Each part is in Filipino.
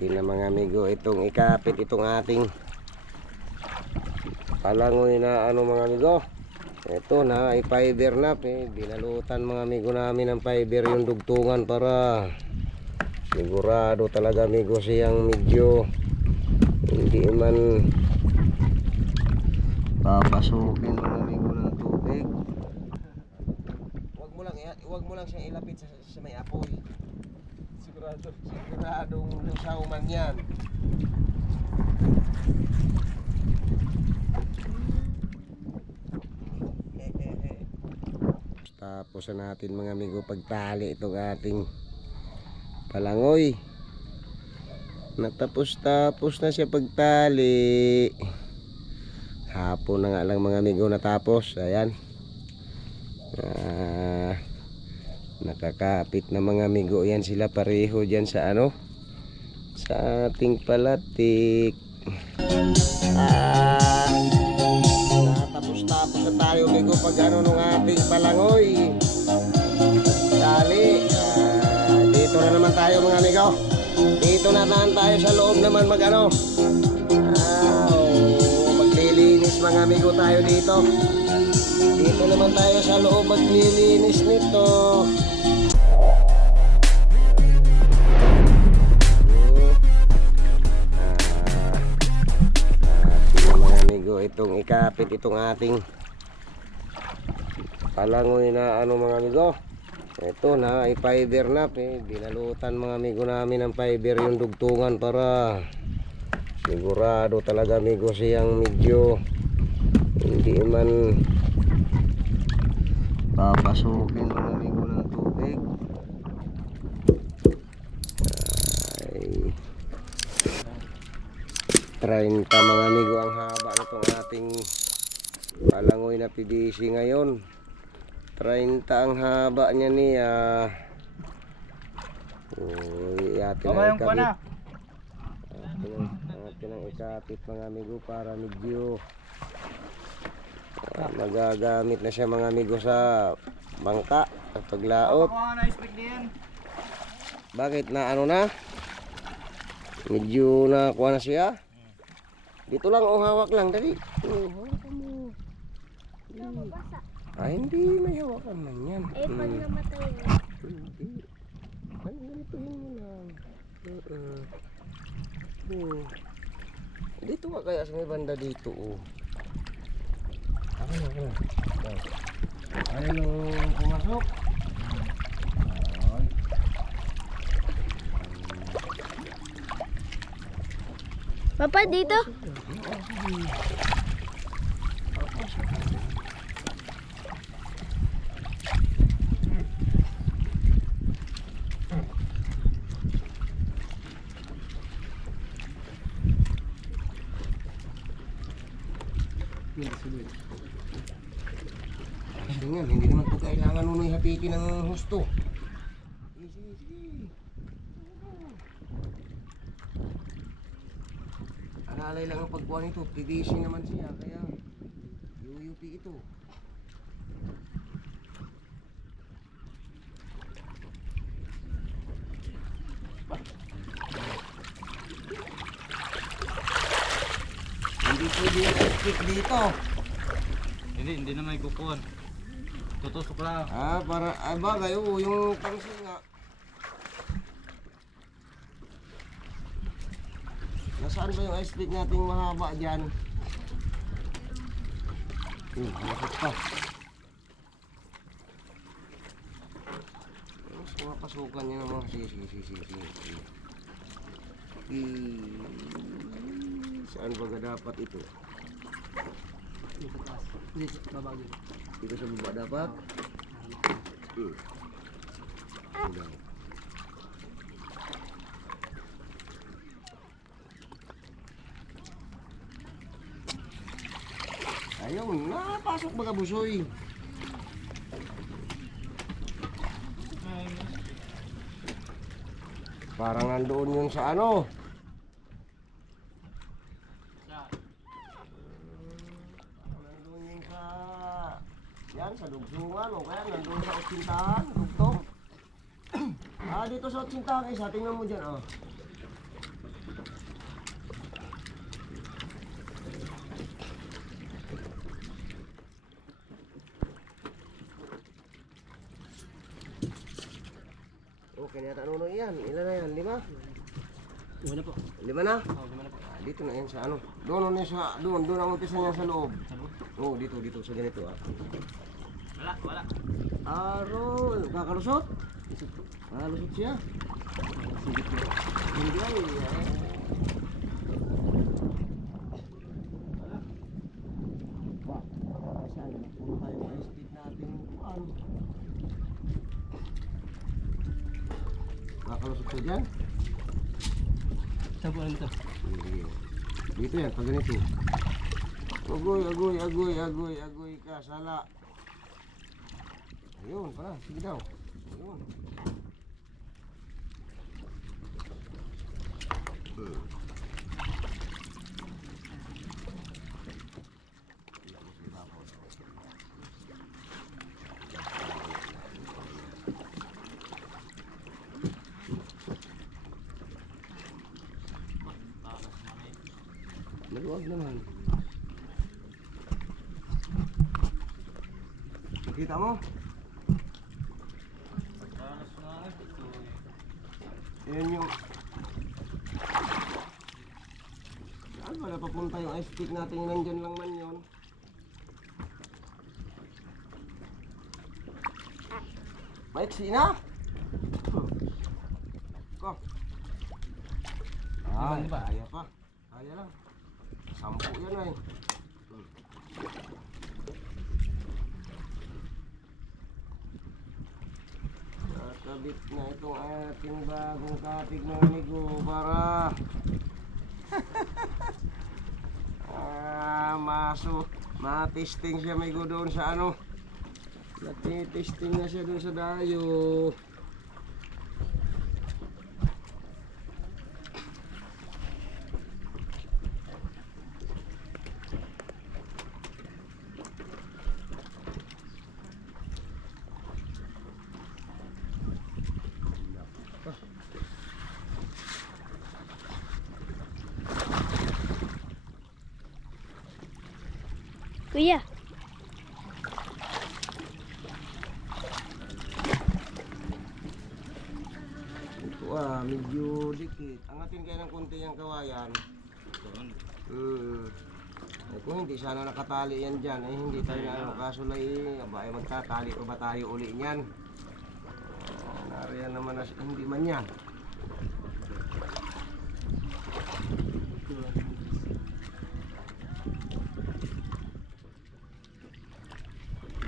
natin na mga amigo itong ikapit itong ating palangoy na ano mga amigo. Ito na i-fiber na binalutan mga amigo namin ng fiber yung dugtungan para sigurado talaga amigo siyang medyo hindi man papasukin mga amigo ng tubig. Huwag mo lang siyang ilapit sa may apoy. Siguradong lusaw man yan. Tapos na natin mga amigo pagtali itong ating palangoy. Natapos na siya pagtali. Hapon na nga lang mga amigo natapos. Ayan. Nakakapit na mga amigo yan sila pareho dyan sa ano sa ating palatik. Tapos na tayo amigo pag ano nung ating palangoy tali. Dito na naman tayo mga amigo, dito na naman tayo sa loob naman mag ano maglilinis mga amigo tayo dito. Dito naman tayo sa loob maglilinis nito. Mga amigo itong ikapit itong ating palangoy na ano mga amigo. Ito na i-fiber na binalutan mga amigo namin ng fiber yung dugtungan para sigurado talaga amigo siyang medyo hindi man papasukin mga amigo ng tubig. Ay 30 mga amigo ang haba nitong ating palangoy na PVC ngayon. 30 ang haba niya niya. Atin ang ikapit mga amigo para medyo magagamit na siya mga amigo sa bangka at paglaot. Bakit na ano na? Medyo nakuha na siya. Dito lang hawak lang dali. Hawakan mo. Hindi may hawakan man yan. Pag namatay na. Hindi. Ganituhin mo lang. Dito ka kaya sa may banda dito Ako na. Ayaw nung pumasok. Papa, dito? Hindi naman po kailangan nung ihapikin ng husto. Sige. Alalay lang ang pagkuha nito. PVC naman siya. Kaya UUP ito. Hindi pwede yung stick dito. Hindi na may kukuhan. Tutusok lang. Para bagay yung pangsil nga. Nasaan ba yung ice pick nating mahaba dyan? Malapit pa. Mas mapasukan niya naman. Sige. Saan ba dapat ito? Dito sa baba dapat? Ayun, napasok ba kabusoy? Parang nandoon yun sa ano? Nandoon yun sa... Yan, sa dugsungan o kaya nandoon sa otsintahan, dugtong. Dito sa otsintahan isa, tingnan mo dyan Okay na yata Nunoy yan. Ilan na yan? 5? Una po. 5 na? Oo, lima na po. Ah, dito na yan sa ano. Doon ang umpisa niya sa loob. Oo, dito sa ganito ah. Wala. Aro, kakalusot? Lusot siya. Hindi ay. Puro tayo ang speed natin. Kakalusot siya dyan? Saan po lang ito? Hindi. Dito yan, pag ganito. Agoy ka, sala. Ayun, pala, sige daw. Ayun. Maluwag naman. Nakita mo? Talas na ito. Yan yung... Saan wala papunta yung ice pick natin, nandyan lang man yun. Maiksi na? Ko. Di ba? Kaya pa. Kaya lang. 10 yan ay. Nakabit na itong ating bagong katig ng amigo para matesting siya amigo doon sa ano. Nagtitesting na siya doon sa dayo. Kuya, Ito medyo dikit. Angatin kayo ng konti yung kawayan. Kung hindi sana nakatali yan dyan, eh hindi tayo na ano. Kaso lang ay magtatali pa ba tayo uli niyan? Nariyan naman na hindi man yan.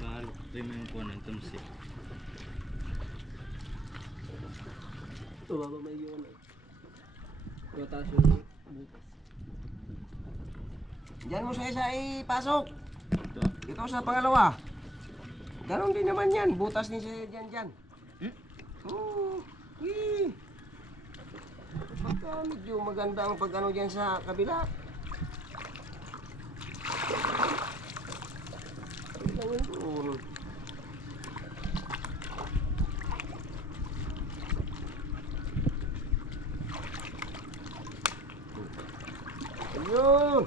Mahal. Lima yung kuha ng tumsi. Ito baba may yun. Tatas yung butas. Diyan mo sa isa ipasok. Ito. Ito sa pangalawa. Ganon din naman yan. Butas din siya dyan. Oo. Pagka medyo maganda ang pag ano dyan sa kabila. Gawin doon. Ayun!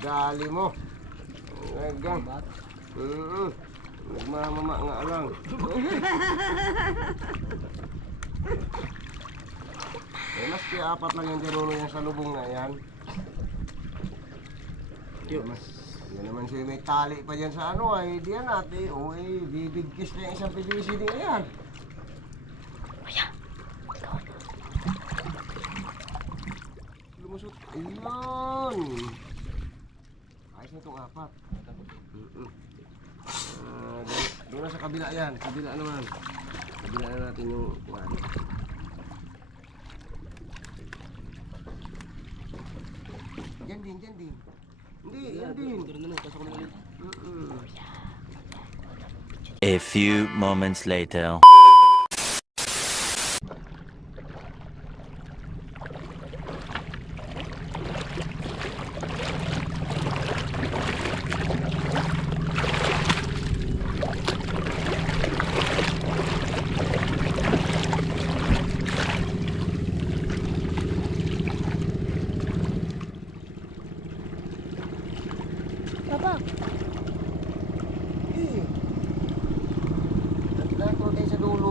Dali mo. Ngagang. Nagmamama nga lang. Mas kaya 4 lang yung tinuno yan sa lubong na yan. Yan naman siya may tali pa dyan sa ano ay diyan natin. O bibigkis na yung isang PVC din yan. Lumusot. Ayun. Ayos na itong 4. Doon na sa kabila yan. Kabila naman. Kabila na natin yung ano. Diyan din. Hindi, yan din. A few moments later. Papa, Nagdato tayo sa dulo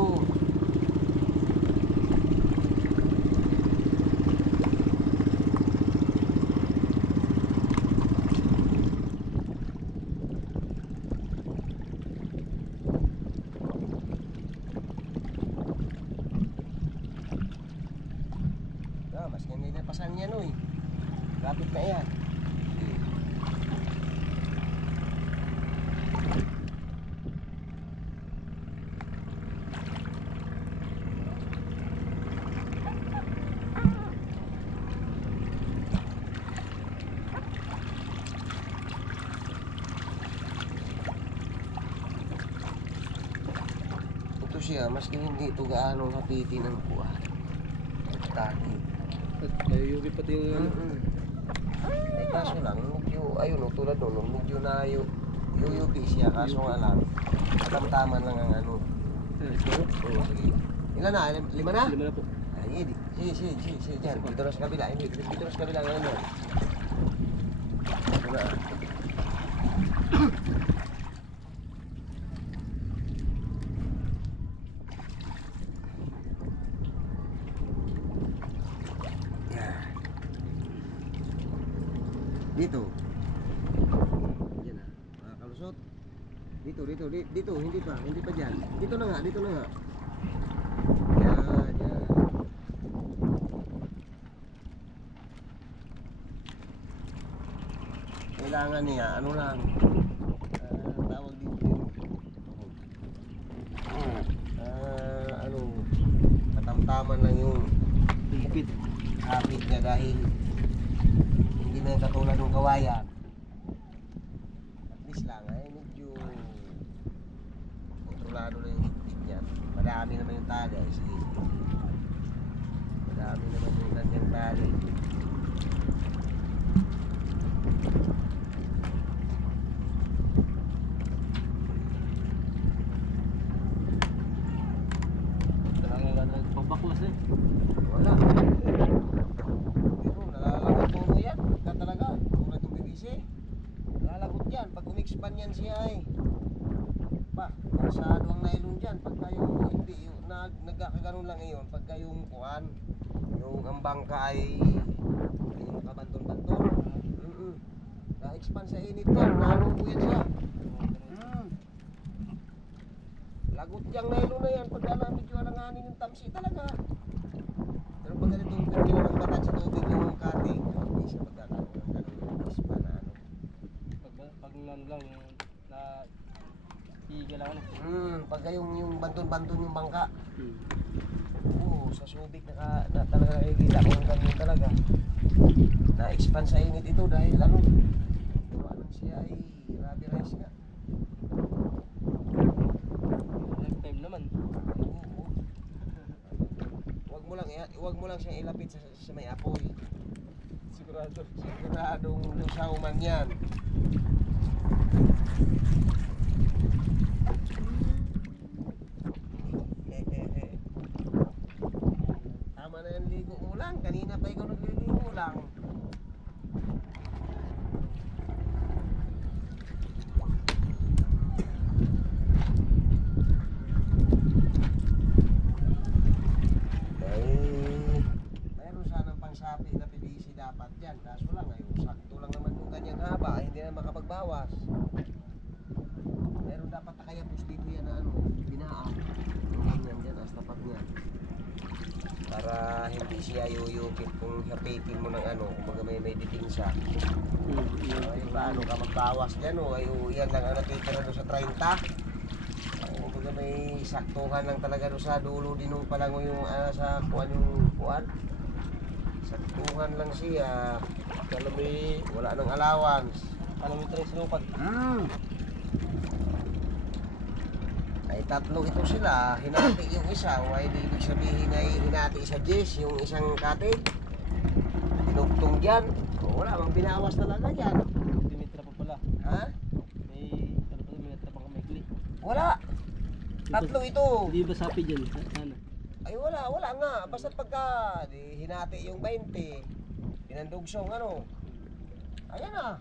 Mas hindi na pasan yan, oy. Lapit na yan. Ito siya, maski hindi ito gaano hapitin ang kuha. Tani. Layubi pati yung ano. Eh kaso lang, medyo, ayun o, tulad nun, medyo na yuyubi siya, kaso nga lang, tamtaman lang ang ano. Oo, sige. Ilan na? 5 na? 5 na po. Ay, hindi. Sige, dyan. Dito na sa kabila. Hindi, dito na sa kabila. Ano yan? Ito na. Yan. Dito. Yan na. Kalusot. Dito. Hindi pa dyan. Dito na nga. Yan. Kailangan niya, ano lang, tawag dito yun. Katamtaman lang yung Higpit. hapit niya dahil hindi na yung katulad ng kawayan. At least lang, medyo kontrolado na yung higpit niya. Madami naman yung tali, sige. Madami naman yung kanyang tali. Pagbaklas eh. Wala. Pero nalalagot mo yan. Ka talaga. Tulad ng BBC. Nalalagot yan. Pag umixpan yan siya ay. Masyado ang nylon dyan. Pagka yung hindi, nagkakaganon lang ngayon. Pagka yung kuhan, yung ang bangka ay yung kabanton-banton. Na-expand sa init yan. Nalungko yan siya. Lagot yung nylon na yan. Pagka na medyo alanganin yung tamsi talaga. Pero pag ganitong pagkila ng batat sa tubig yung cutting, hindi siya magkakaroon ng ganun ispa na ano. Pag lang yung na higa lang ano. Pagka yung banton-banton yung bangka. Oo, sa Subic na talaga nakikita ko yung ganyan talaga. Na-expand sa init ito dahil ano. Pero ano siya ay rubberized nga. Lifetime naman. Oo. Huwag mo lang siyang ilapit sa may apoy. Siguradong lusaw man yan. Tama na yung ligo mo lang. Kanina pa ikaw nagliligo lang. Mayroon sanang pangsapi na PVC dapat yan. Kaso lang ngayon, sakto lang naman yung kanyang haba. Hindi na makapagbawas. Meron dapat na kaya dito yan na ano, binaan. Yung ganyan dyan, as tapat niya. Para hindi siya yuyukit kung hapitin mo ng ano, kung may diting siya. Ay, paano ka magbawas dyan o? Ay, yan lang ang natitira doon sa 30. Kung may saktuhan lang talaga doon sa dulo din nung palango yung sa kuwan. Saktuhan lang siya. Kalabi, wala nang allowance. Ano mo ito sinukat? Ay tatlo ito sila, hinati yung isa, why di ibig sabihin ay hinati sa Jess, yung isang kate. Tinugtong dyan, wala mang binawas talaga dyan. Dimitra pa pala. Ha? May ano pala, may metra pang maikli. Wala. Tatlo ito. Hindi ba sapi dyan? Sana. Ay wala nga, basta pagka hinati yung 20, pinandugsong ano. Ayan na.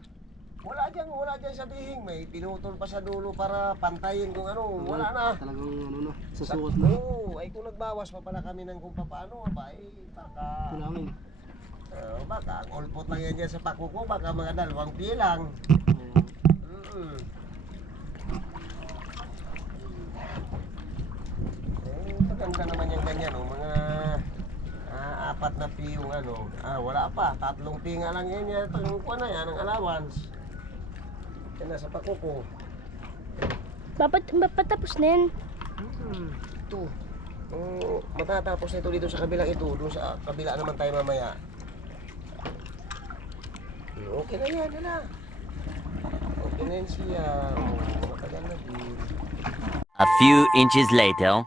Wala dyan sabihin, may pinutol pa sa dulo para pantayin kung ano, wala na. Talagang ano na, sasuot na. Oo, ay kung nagbawas pa pala kami ng kung paano, ba, baka, Kulangin. baka, ang ulpot lang yan dyan sa pakuko, baka mga 2 pilang. Maganda naman yung ganyan, mga apat na pi yung ano. Wala pa. 3 pi nga lang yan. Itong kuha na yan, ang allowance. Yan na sa pakuko. Mapatapos na yan. Ito. Matatapos na ito dito sa kabilang ito. Doon sa kabila naman tayo mamaya. Okay na yan, yan na. Okay na yan siya. Matagal na din. A few inches later.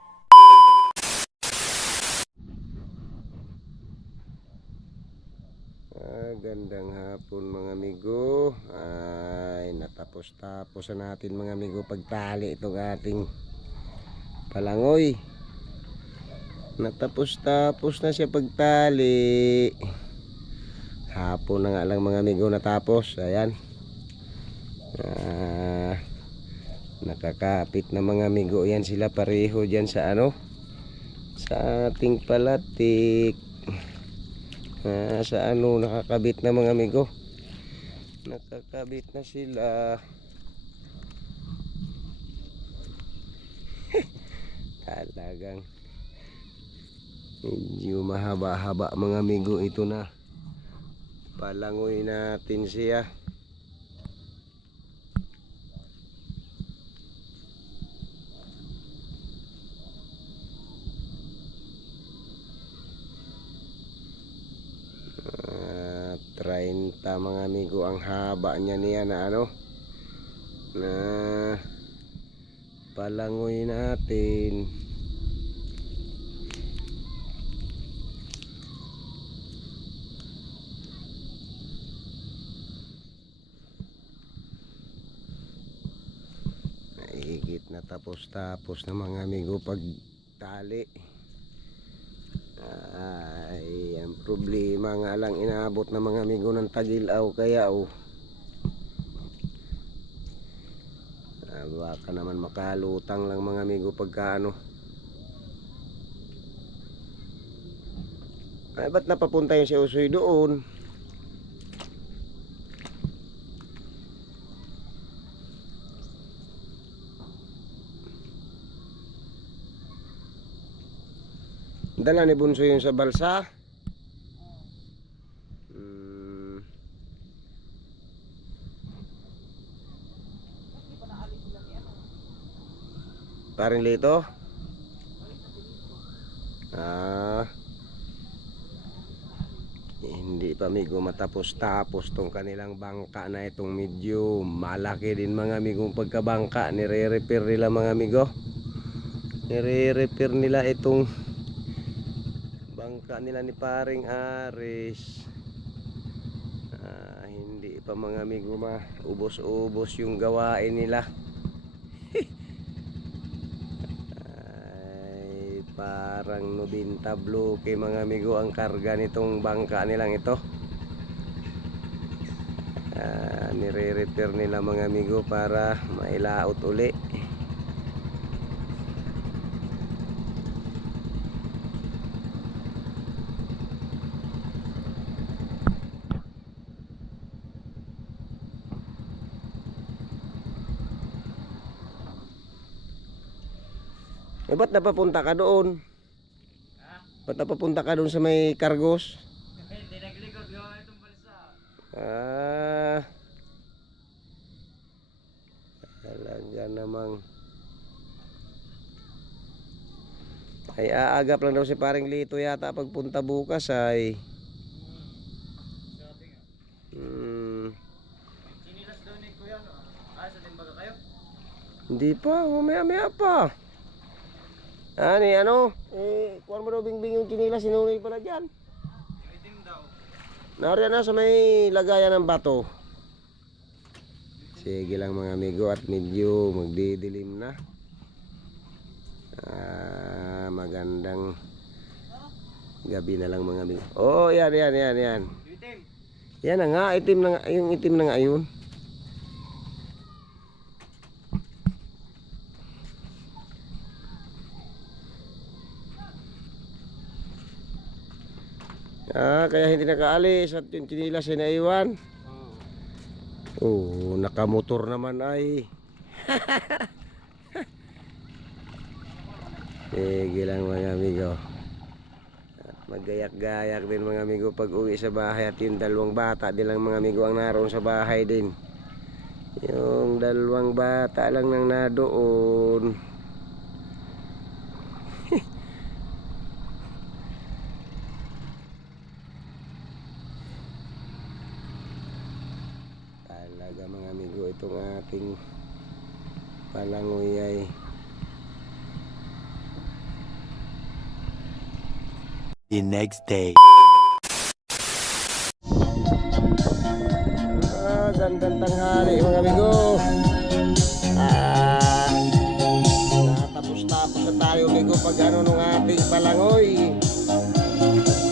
Gandang hapon mga amigo. Ay, natapos-tapos na natin mga amigo pagtali itong ating palangoy. Natapos-tapos na siya pagtali. Hapon na nga lang mga amigo natapos. Ayan. Nakakapit na mga amigo. Yan sila pareho dyan sa ano, sa ating palatik. Sa ano, nakakabit na mga amigo. Nakakabit na sila. Talagang medyo mahaba-haba mga amigo. Ito na, palangoy natin siya. Uh, 30 mga amigo ang haba niya niya na ano, na palangoy natin. Higit na tapos na mga amigo pagtali. Ay, ang problema nga lang inaabot na mga amigo ng Tagilaw kaya baka naman makalutang lang mga amigo pagka ano. Ay, ba't napapunta yung si Usoy doon? Dala ni Bunso yung sa balsa. Paring Lito. Hindi pa amigo matapos-tapos tong kanilang bangka na itong medyo malaki din mga amigo pagkabangka. Nire-repair nila mga amigo. Nire-repair nila itong bangka nila ni paring Aris. Hindi pa mga amigo maubos-ubos yung gawain nila. Ay, parang 90 bloke mga amigo ang karga nitong bangka nilang ito. Nire-repair nila mga amigo para mailaot uli. Ba't napapunta ka doon? Ba't napapunta ka doon sa may kargos? Hindi naglikod gawa itong balsa. Talaga namang ay aagap lang daw si paring Lito yata pagpunta bukas ay. Sinilas daw ni Kuya, no? Sa Timbaga kayo? Hindi pa, mamaya pa. Kuwan mo daw bingbing yung kinila, sinunay pala dyan. Itim daw. Nariyan na sa may lagayan ng bato. Sige lang mga amigo at medyo magdidilim na. Magandang gabi na lang mga amigo. Oh, yan. Itim. Yan na nga, itim na nga, yung itim na nga yun. Kaya hindi nakaalis at yung chinilas ay naiwan. Nakamotor naman ay. Sige lang mga amigo. At Maggayak-gayak din mga amigo pag uwi sa bahay. At yung dalawang bata din lang mga amigo ang naroon sa bahay din. Yung dalawang bata lang nang nadoon. Talaga mga amigo, itong ating palangoy ay The next day. gandang tanghali mga amigo. Natapos-tapos na tayo amigo pag ano nung ating palangoy.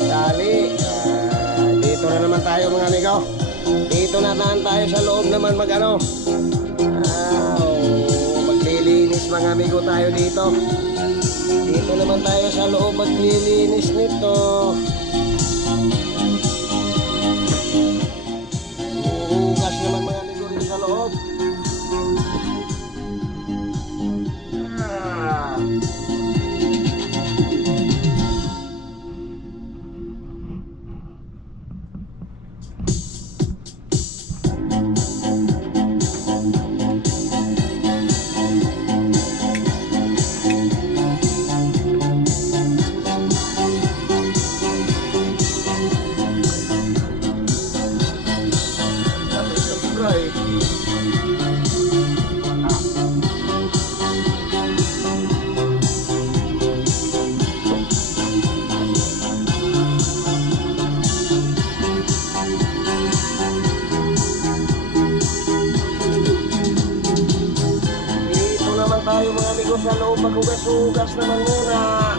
Dali, dito na naman tayo mga amigo. Dito na naman tayo sa loob naman mag ano. Maglilinis mga amigo tayo dito. Dito naman tayo sa loob maglilinis nito. Uhugas naman mga amigo dito sa loob. Tayo mga amigo sa loob maghugas-hugas naman muna.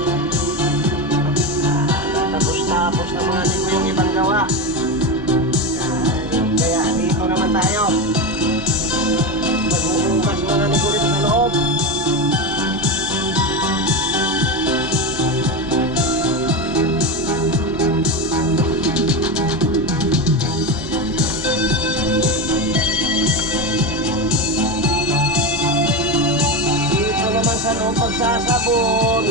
Tapos-tapos na mga amigo yung ibang gawa. Kaya dito naman tayo maghuhugas mga amigo dito sa loob. Sa loob pagsasabon.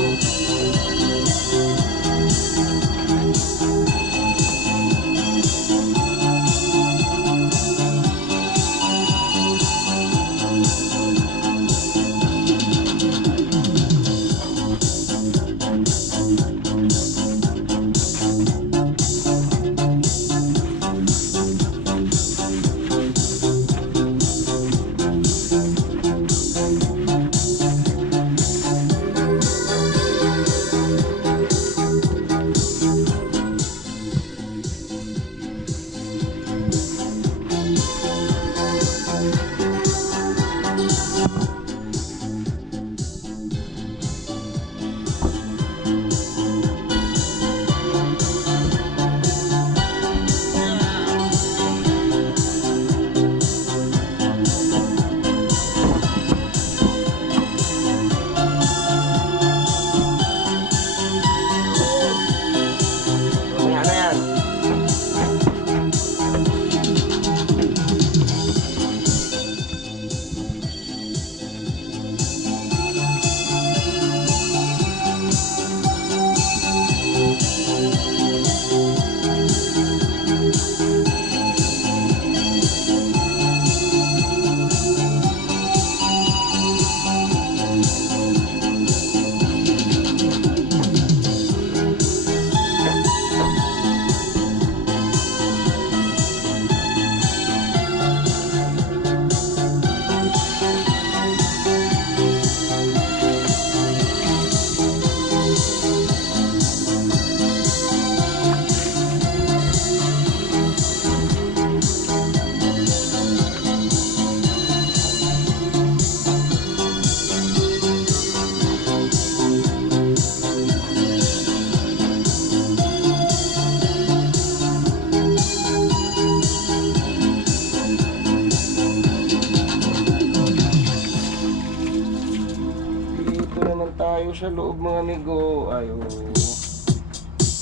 Tayo sa loob mga amigo. Ayo.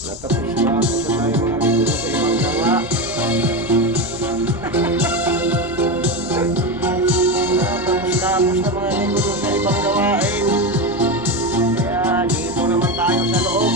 Natapos na tayo mga amigo sa ibang gawa. Natapos na mga amigo sa ibang gawain. Kaya dito naman tayo sa loob.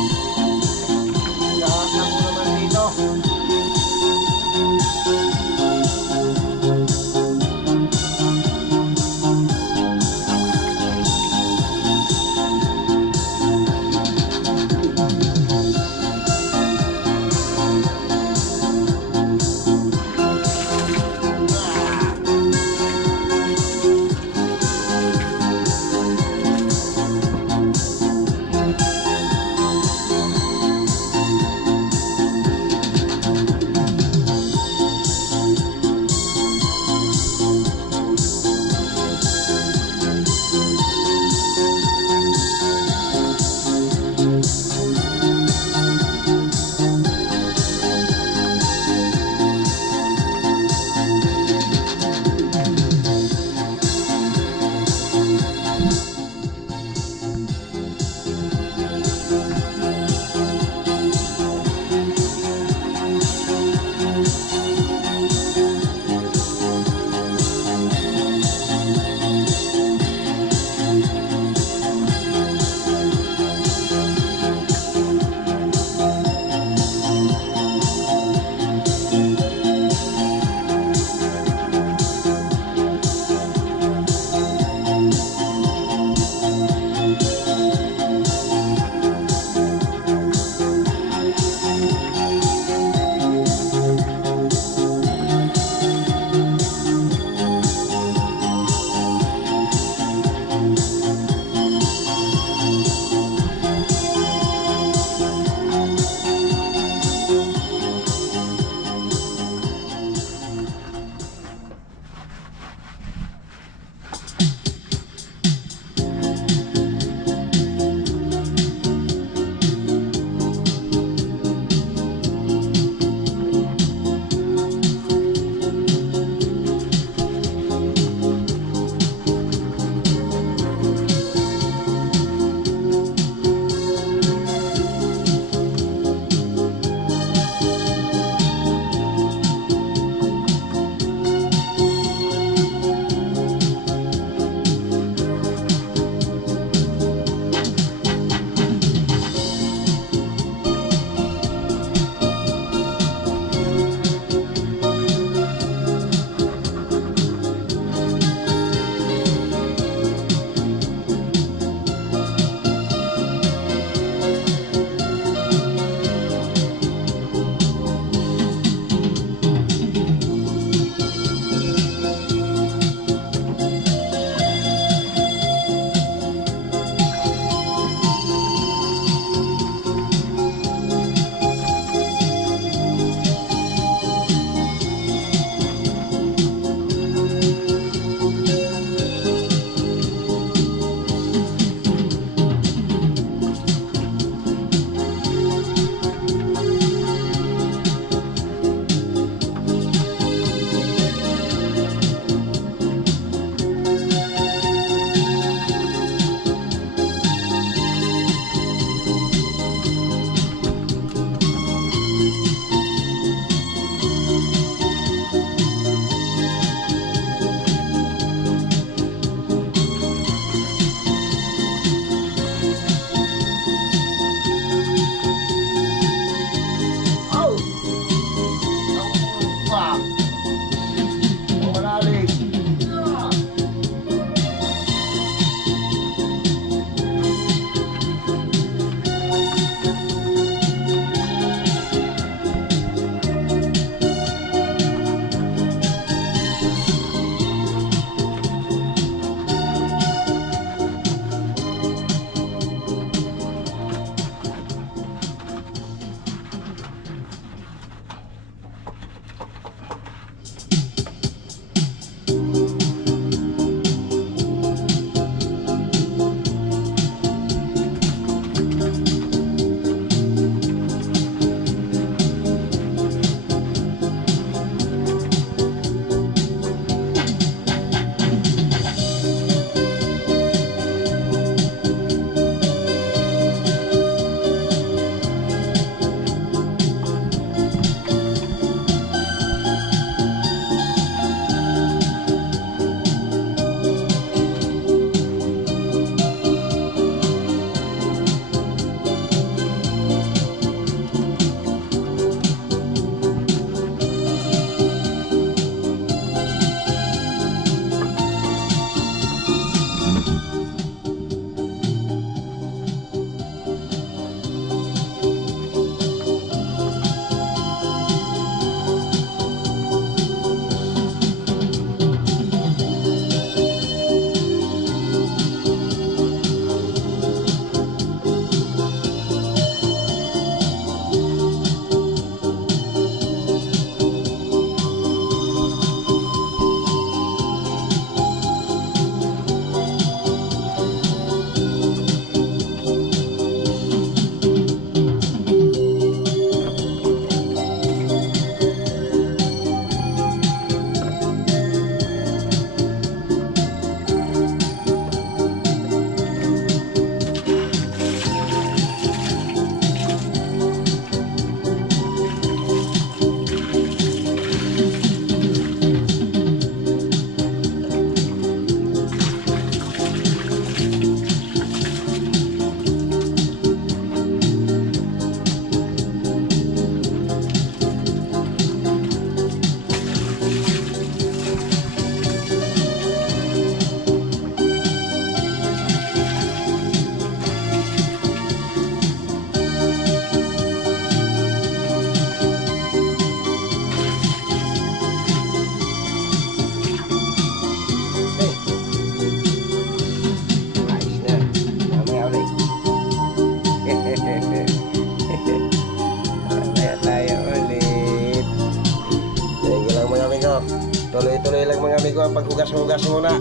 amigo ang paghugas-hugas muna.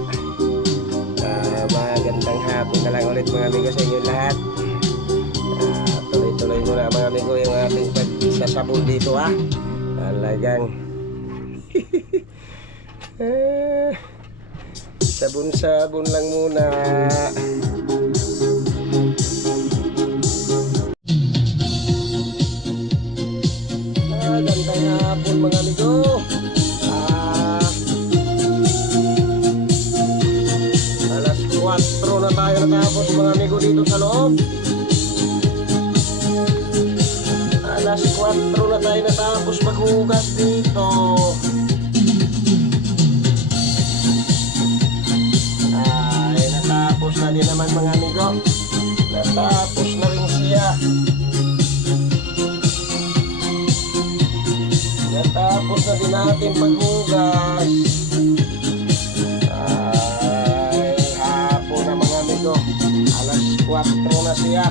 Magandang hapon na lang ulit mga amigo sa inyong lahat. Tuloy-tuloy muna mga amigo yung ating pagsasabon dito ha. Talagang sabon-sabon lang muna. Gandang hapon mga amigo. Alas 4 na tayo natapos mga amigo dito sa loob. Alas 4 na tayo natapos maghugas dito. Ay, natapos na din naman mga amigo. Natapos na rin siya. Natapos na din natin paghugas. Ay, hapon na mga amigo. Alas 4 na siya.